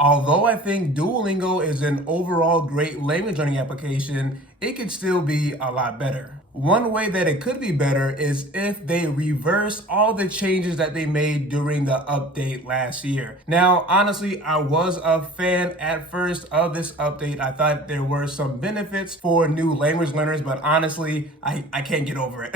Although I think Duolingo is an overall great language learning application, it could still be a lot better. One way that it could be better is if they reverse all the changes that they made during the update last year. Now, honestly, I was a fan at first of this update. I thought there were some benefits for new language learners, but honestly, I can't get over it.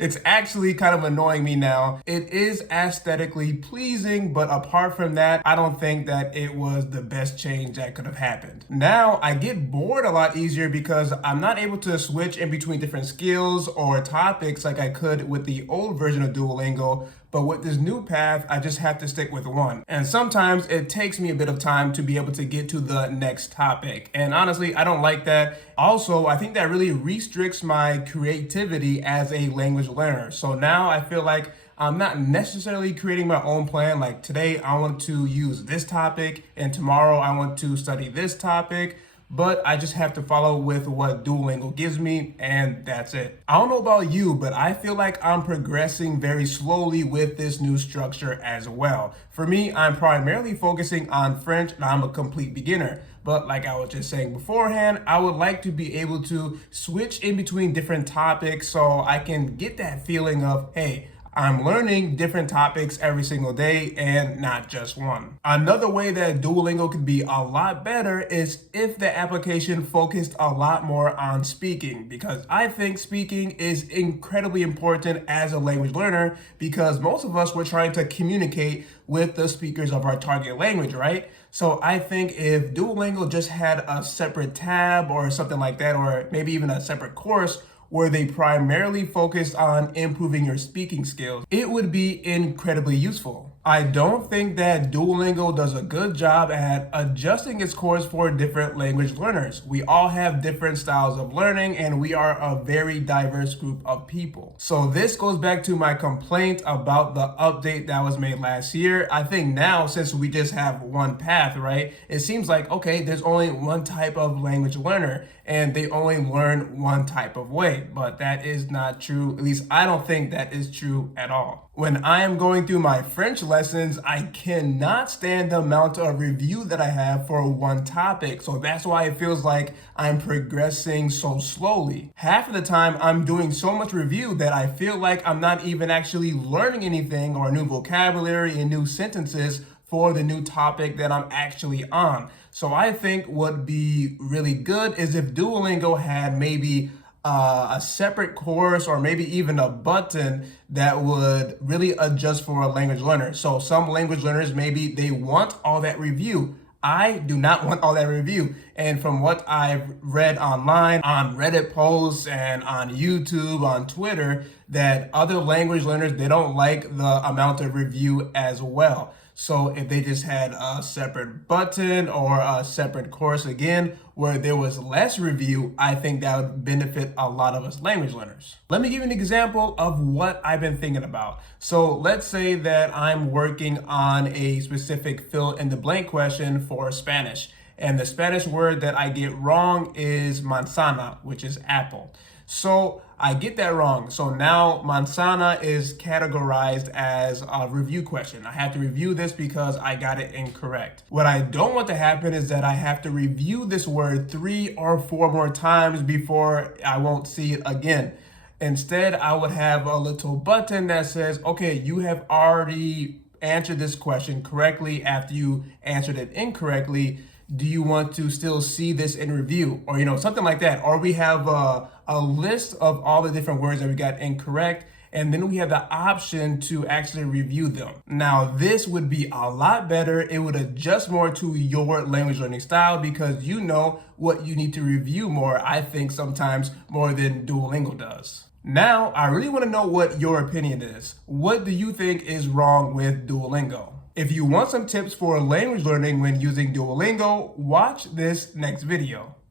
It's actually kind of annoying me now. It is aesthetically pleasing, but apart from that, I don't think that it was the best change that could have happened. Now, I get bored a lot easier because I'm not able to switch in between different skills or topics like I could with the old version of Duolingo, but with this new path, I just have to stick with one. And sometimes it takes me a bit of time to be able to get to the next topic. And honestly, I don't like that. Also, I think that really restricts my creativity as a language learner. So now I feel like I'm not necessarily creating my own plan. Like today, I want to use this topic, and tomorrow I want to study this topic. But I just have to follow with what Duolingo gives me, and that's it. I don't know about you, but I feel like I'm progressing very slowly with this new structure as well. For me, I'm primarily focusing on French, and I'm a complete beginner. But like I was just saying beforehand, I would like to be able to switch in between different topics so I can get that feeling of, hey, I'm learning different topics every single day and not just one. Another way that Duolingo could be a lot better is if the application focused a lot more on speaking, because I think speaking is incredibly important as a language learner because most of us were trying to communicate with the speakers of our target language, right? So I think if Duolingo just had a separate tab or something like that, or maybe even a separate course where they primarily focused on improving your speaking skills, it would be incredibly useful. I don't think that Duolingo does a good job at adjusting its course for different language learners. We all have different styles of learning and we are a very diverse group of people. So this goes back to my complaint about the update that was made last year. I think now, since we just have one path, right, it seems like, okay, there's only one type of language learner and they only learn one type of way, but that is not true. At least I don't think that is true at all. When I am going through my French lessons, I cannot stand the amount of review that I have for one topic. So that's why it feels like I'm progressing so slowly. Half of the time I'm doing so much review that I feel like I'm not even actually learning anything or new vocabulary and new sentences for the new topic that I'm actually on. So I think what would be really good is if Duolingo had maybe a separate course or maybe even a button that would really adjust for a language learner. So some language learners, maybe they want all that review. I do not want all that review. And from what I've read online, on Reddit posts and on YouTube, on Twitter, that other language learners, they don't like the amount of review as well. So if they just had a separate button or a separate course again, where there was less review, I think that would benefit a lot of us language learners. Let me give you an example of what I've been thinking about. So let's say that I'm working on a specific fill in the blank question for Spanish. And the Spanish word that I get wrong is manzana, which is apple. So I get that wrong. So now manzana is categorized as a review question. I have to review this because I got it incorrect. What I don't want to happen is that I have to review this word 3 or 4 more times before I won't see it again. Instead, I would have a little button that says, okay, you have already answered this question correctly after you answered it incorrectly. Do you want to still see this in review? Or, something like that. Or we have a list of all the different words that we got incorrect, and then we have the option to actually review them. Now, this would be a lot better. It would adjust more to your language learning style because you know what you need to review more, I think sometimes more than Duolingo does. Now, I really want to know what your opinion is. What do you think is wrong with Duolingo? If you want some tips for language learning when using Duolingo, watch this next video.